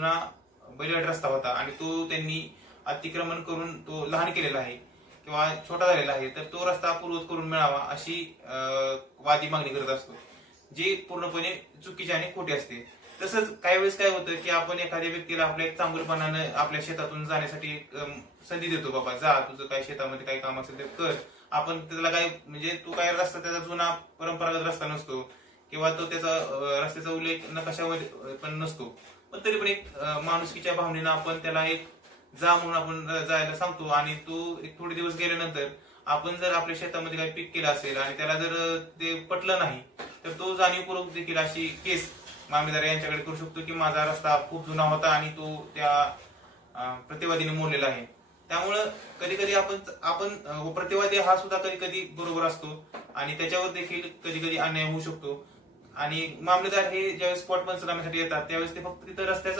जुना बैलगाडी रस्ता होता आणि तो त्यांनी अतिक्रमण करून तो लहान केलेला आहे किंवा छोटा झालेला आहे, तर तो रस्ता पूर्वत करून मिळावा अशी वादी मागणी करत असतो, जी पूर्णपणे चुकीची आणि खोटी असते. तसंच काही वेळेस काय होतं की आपण एखाद्या व्यक्तीला आपल्या एक चांगुलपणानं आपल्या शेतातून जाण्यासाठी संधी देतो, बाबा जा तुझं काय शेतामध्ये काही काम असेल ते कर. आपण त्याला काय म्हणजे तो काय रस्ता त्याचा जुना परंपरागत रस्ता नसतो किंवा तो त्याचा रस्त्याचा उल्लेख नकाशामध्ये पण नसतो, पण तरी पण एक माणुसकीच्या भावनेनं आपण त्याला एक जा म्हणून आपण जायला सांगतो. आणि तो एक थोडे दिवस गेल्यानंतर आपण जर आपल्या शेतामध्ये काही पीक केलं असेल आणि त्याला जर ते पटलं नाही, तर तो जाणीवपूर्वक देखील अशी केस मामलेदार यांच्याकडे करू शकतो की माझा रस्ता खूप जुना होता आणि तो त्या प्रतिवादीने मोडलेला आहे. त्यामुळं कधी कधी आपण प्रतिवादी हा सुद्धा कधी कधी बरोबर असतो आणि त्याच्यावर देखील कधी कधी अन्याय होऊ शकतो. आणि मामलेदार हे ज्यावेळेस स्पॉट पंचनाम्यासाठी येतात त्यावेळेस ते फक्त तिथं रस्त्याचा